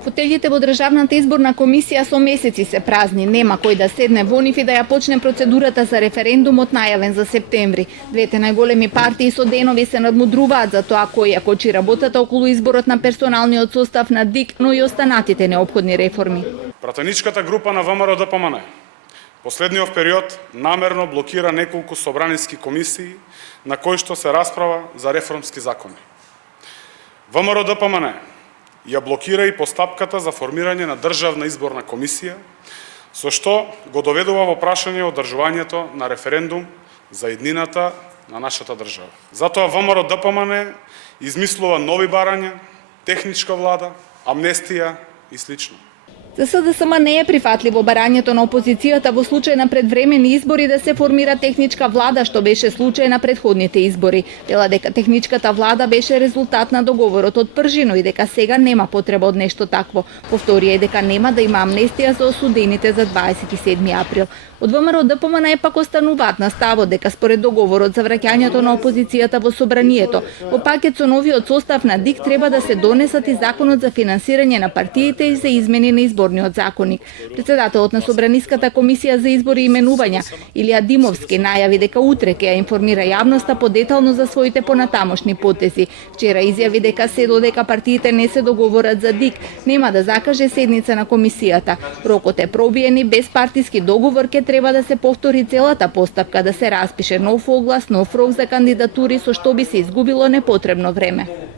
Фотелите во Државната изборна комисија со месеци се празни. Нема кој да седне во нив и да ја почне процедурата за референдумот најавен за септември. Двете најголеми партии со денови се надмудруваат за тоа кој ја кочи работата околу изборот на персоналниот состав на ДИК, но и останатите неопходни реформи. Пратеничката група на ВМРО-ДПМН последниот период намерно блокира неколку собраниски комисии на кои што се расправа за реформски закони. ВМРО-ДПМН ја блокира и постапката за формирање на Државна изборна комисија, со што го доведува во прашање одржувањето на референдум за иднината на нашата држава. Затоа ВМРО-ДПМН измислува нови барања, техничка влада, амнестија и слично. За СДСМ не е прифатливо барањето на опозицијата во случај на предвремени избори да се формира техничка влада, што беше случај на претходните избори. Вела дека техничката влада беше резултат на договорот од Пржино и дека сега нема потреба од нешто такво. Повторија и дека нема да има амнестија за осудените за 27 април. Од ВМРО-ДПМН пак остануваат на ставот дека според договорот за враќањето на опозицијата во собранието, во пакет со новиот состав на ДИК треба да се донесат и законот за финансирање на партиите и за измени на изборниот законник. Председателот на Собраниската комисија за избори и именувања, Илија Димовски, најави дека утре ќе ја информира јавноста подетално за своите понатамошни потези. Вчера изјави дека се додека партиите не се договорат за ДИК, нема да закаже седница на комисијата. Рокот е пробиен и без партиски договор ќе треба да се повтори целата постапка, да се распише нов оглас, нов рок за кандидатури, со што би се изгубило непотребно време.